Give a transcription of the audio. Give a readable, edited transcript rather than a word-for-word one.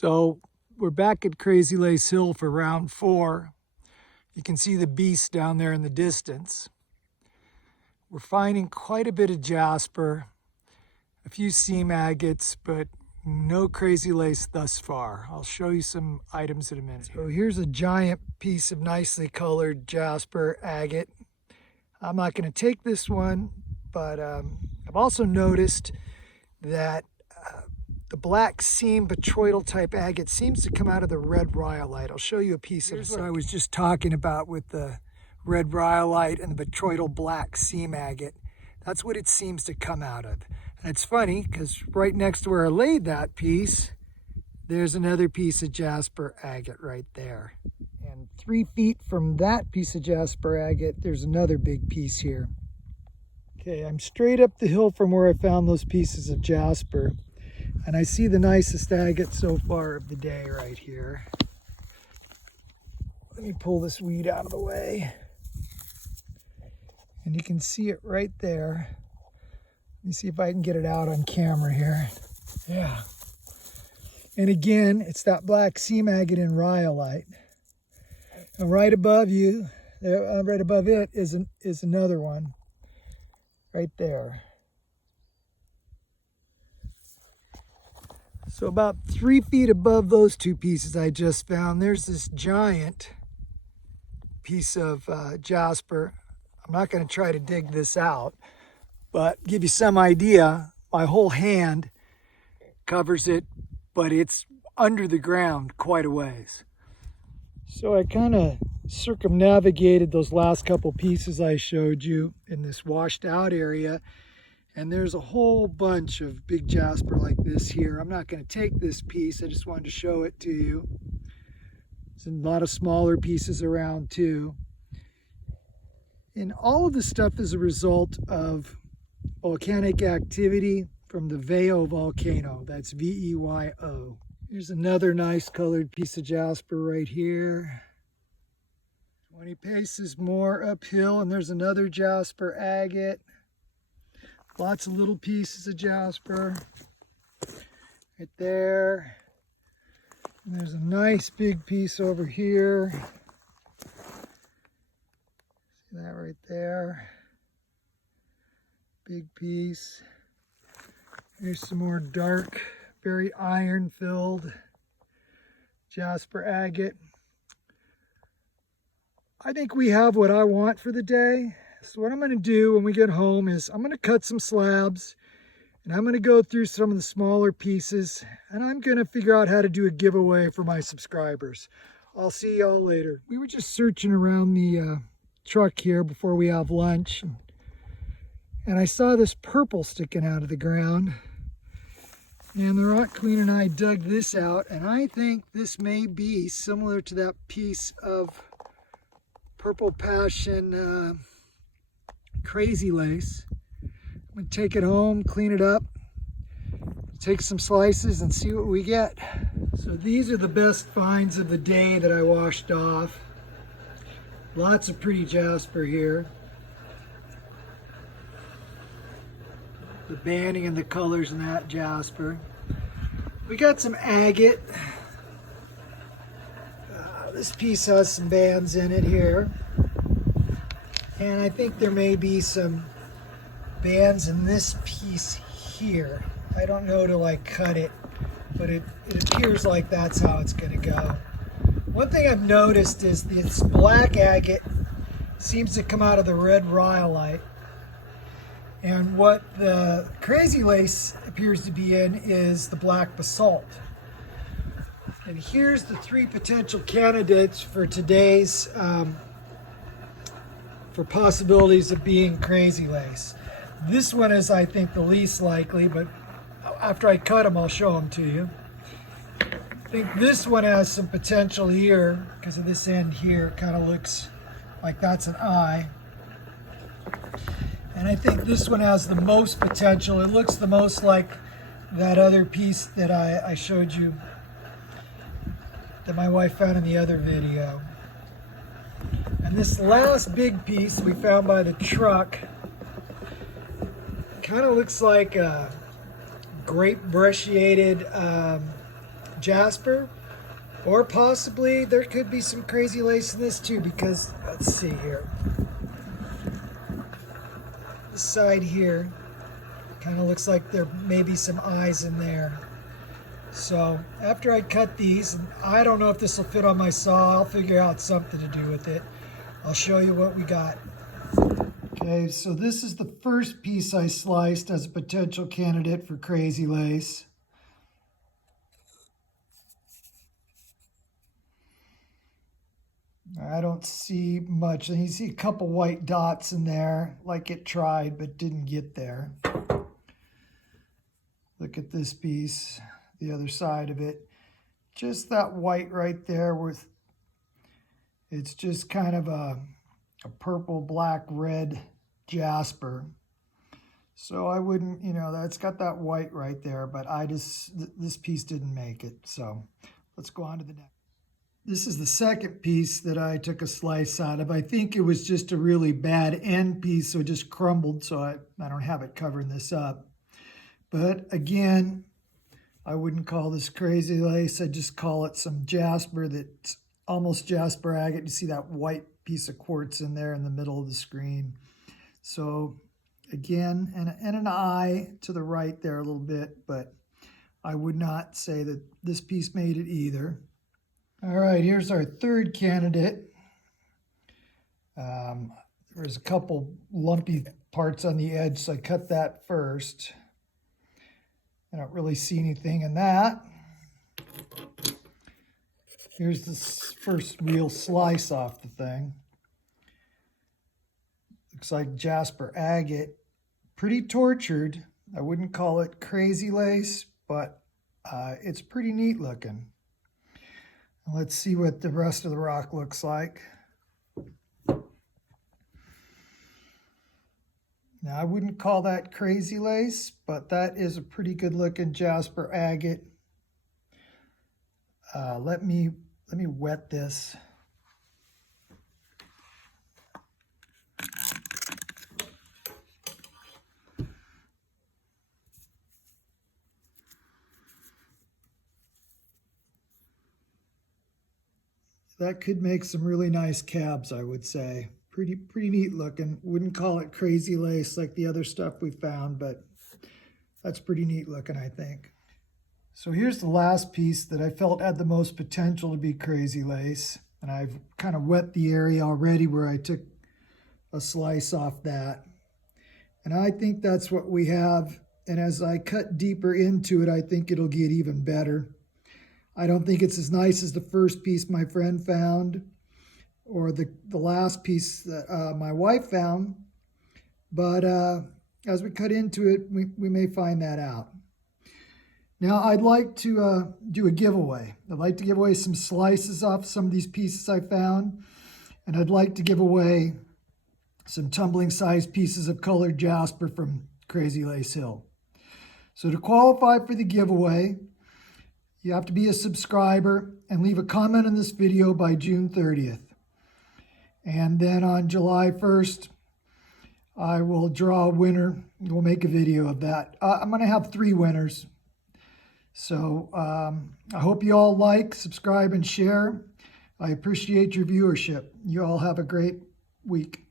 So we're back at Crazy Lace Hill for round 4. You can see the beast down there in the distance. We're finding quite a bit of jasper, a few seam agates, but no crazy lace thus far. I'll show you some items in a minute. So here's a giant piece of nicely colored jasper agate. I'm not going to take this one, but I've also noticed that the black seam botryoidal type agate seems to come out of the red rhyolite. I'll show you a piece of what I was just talking about with the red rhyolite and the botryoidal black seam agate. That's what it seems to come out of. And it's funny because right next to where I laid that piece, there's another piece of jasper agate right there. And 3 feet from that piece of jasper agate, there's another big piece here. Okay, I'm straight up the hill from where I found those pieces of jasper. And I see the nicest agate so far of the day right here. Let me pull this weed out of the way. And you can see it right there. Let me see if I can get it out on camera here. Yeah. And again, it's that black seam agate and rhyolite. And right above you, right above it is another one. Right there. So about 3 feet above those two pieces I just found, there's this giant piece of jasper. I'm not going to try to dig this out, but give you some idea. My whole hand covers it, but it's under the ground quite a ways. So I kind of circumnavigated those last couple pieces I showed you in this washed out area. And there's a whole bunch of big jasper like this here. I'm not going to take this piece. I just wanted to show it to you. There's a lot of smaller pieces around too. And all of this stuff is a result of volcanic activity from the Veyo volcano. That's V-E-Y-O. Here's another nice colored piece of jasper right here. 20 paces more uphill, and there's another jasper agate. Lots of little pieces of jasper right there. And there's a nice big piece over here. See that right there? Big piece. Here's some more dark, very iron-filled jasper agate. I think we have what I want for the day. So what I'm going to do when we get home is I'm going to cut some slabs and I'm going to go through some of the smaller pieces and I'm going to figure out how to do a giveaway for my subscribers. I'll see y'all later. We were just searching around the truck here before we have lunch and I saw this purple sticking out of the ground. And the rock queen and I dug this out and I think this may be similar to that piece of purple passion crazy lace. I'm going to take it home, clean it up, take some slices and see what we get. So these are the best finds of the day that I washed off. Lots of pretty jasper here. The banding and the colors in that jasper. We got some agate. This piece has some bands in it here. And I think there may be some bands in this piece here. I don't know to like cut it, but it appears like that's how it's going to go. One thing I've noticed is this black agate seems to come out of the red rhyolite. And what the crazy lace appears to be in is the black basalt. And here's the 3 potential candidates for today's for possibilities of being crazy lace. This one is, I think, the least likely, but after I cut them, I'll show them to you. I think this one has some potential here because of this end here. It kind of looks like that's an eye. And I think this one has the most potential. It looks the most like that other piece that I showed you that my wife found in the other video. And this last big piece we found by the truck kind of looks like a grape brushiated jasper, or possibly there could be some crazy lace in this too, because let's see here. This side here kind of looks like there may be some eyes in there. So after I cut these, and I don't know if this will fit on my saw, I'll figure out something to do with it. I'll show you what we got. Okay, so this is the first piece I sliced as a potential candidate for crazy lace. I don't see much. And you see a couple white dots in there, like it tried but didn't get there. Look at this piece, the other side of it. Just that white right there with, it's just kind of a purple, black, red jasper. So I wouldn't, you know, that's got that white right there, but this piece didn't make it. So let's go on to the next. This is the second piece that I took a slice out of. I think it was just a really bad end piece, so it just crumbled, so I don't have it covering this up. But again, I wouldn't call this crazy lace. I just call it some jasper that's almost jasper agate. You see that white piece of quartz in there in the middle of the screen. So again, and an eye to the right there a little bit, but I would not say that this piece made it either. All right, here's our third candidate. There's a couple lumpy parts on the edge, so I cut that first. I don't really see anything in that. Here's this first real slice off the thing. Looks like jasper agate. Pretty tortured. I wouldn't call it crazy lace, but it's pretty neat looking. Let's see what the rest of the rock looks like. Now, I wouldn't call that crazy lace, but that is a pretty good looking jasper agate. Let me wet this. That could make some really nice cabs, I would say. Pretty neat looking. Wouldn't call it crazy lace like the other stuff we found, but that's pretty neat looking, I think. So here's the last piece that I felt had the most potential to be crazy lace. And I've kind of wet the area already where I took a slice off that. And I think that's what we have. And as I cut deeper into it, I think it'll get even better. I don't think it's as nice as the first piece my friend found or the last piece that my wife found. But as we cut into it, we may find that out. Now, I'd like to do a giveaway. I'd like to give away some slices off some of these pieces I found. And I'd like to give away some tumbling sized pieces of colored jasper from Crazy Lace Hill. So to qualify for the giveaway, you have to be a subscriber and leave a comment on this video by June 30th. And then on July 1st, I will draw a winner. We'll make a video of that. I'm going to have 3 winners. So I hope you all like, subscribe, and share. I appreciate your viewership. You all have a great week.